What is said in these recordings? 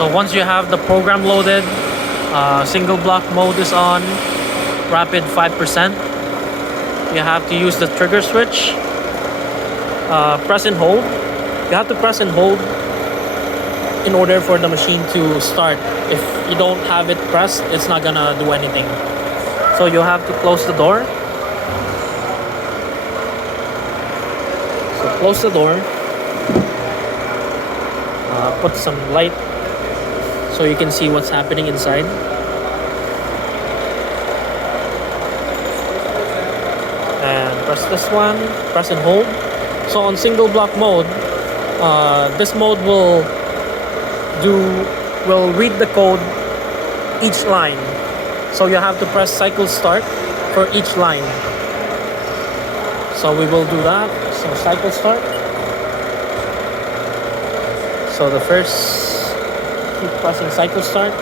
So once you have the program loaded, single block mode is on, rapid 5%. You have to use the trigger switch. Press and hold. You have to press and hold in order for the machine to start. If you don't have it pressed, it's not gonna do anything. So you have to close the door. So close the door. Put some light so you can see what's happening inside. And press this one, press and hold. So on single block mode, this mode will read the code each line. So you have to press cycle start for each line. So we will do that. So cycle start. So the first, keep pressing cycle start.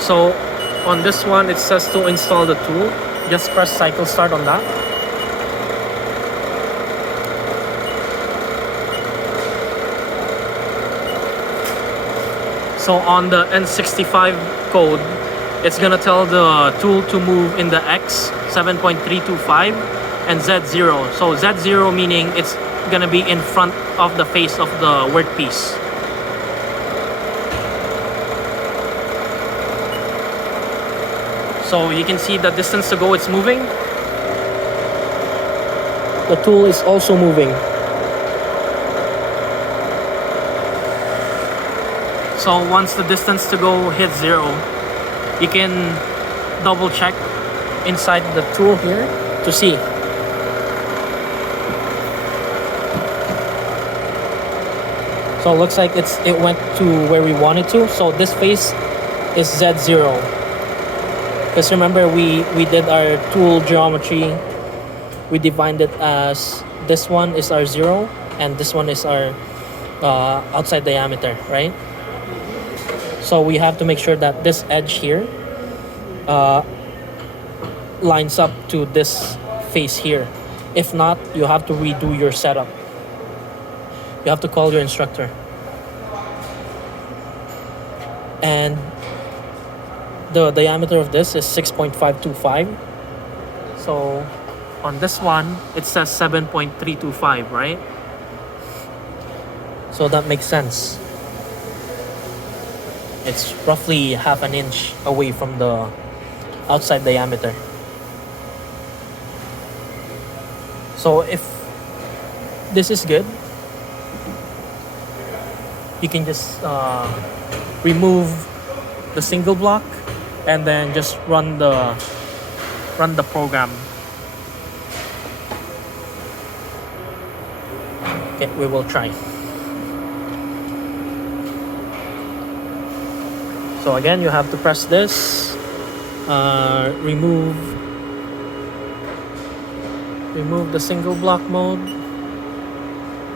So on this one, it says to install the tool. Just press cycle start on that. So on the N65 code, it's gonna tell the tool to move in the X 7.325 and Z0. So Z0 meaning it's gonna be in front of the face of the workpiece. So you can see the distance to go, it's moving. The tool is also moving. So once the distance to go hits 0, you can double check inside the tool here to see. So it looks like it went to where we wanted to. So this face is Z0. Because remember, we did our tool geometry. We defined it as this one is our 0 and this one is our outside diameter, right? So we have to make sure that this edge here lines up to this face here. If not, you have to redo your setup. You have to call your instructor. And the diameter of this is 6.525. So on this one, it says 7.325, right? So that makes sense. It's roughly half an inch away from the outside diameter. So if this is good, you can just remove the single block and then just run the program. Okay, we will try. So again, you have to press this, remove the single block mode,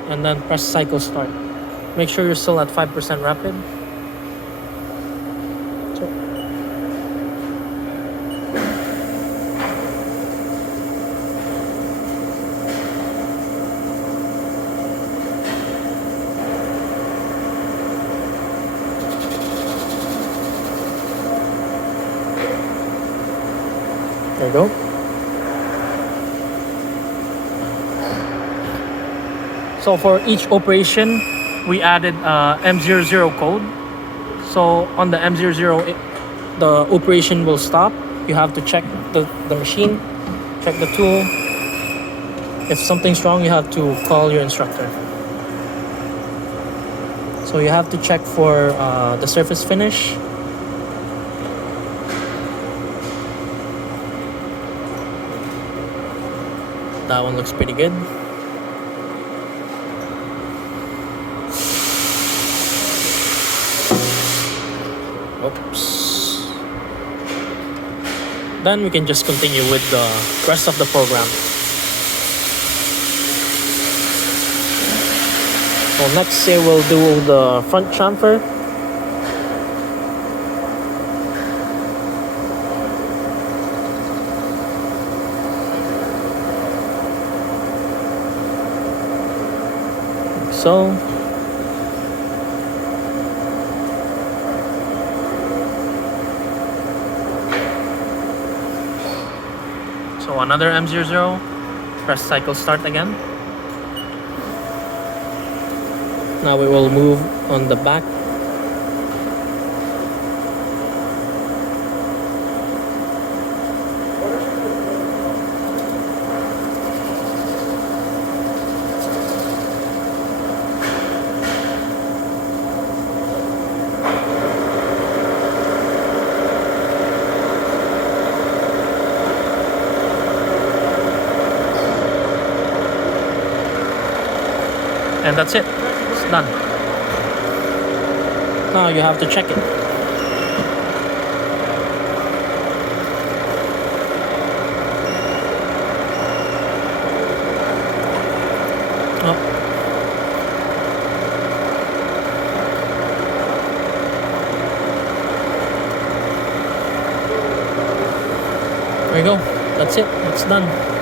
and then press cycle start. Make sure you're still at 5% rapid. There you go. So for each operation, we added M00 code. So on the M00, the operation will stop. You have to check the machine, check the tool. If something's wrong, you have to call your instructor. So you have to check for the surface finish. That one looks pretty good. Oops. Then we can just continue with the rest of the program. So next, say we'll do the front chamfer. so. So another M00, press cycle start again. Now we will move on the back. And that's it. It's done. Now you have to check it. Oh. There you go. That's it. It's done.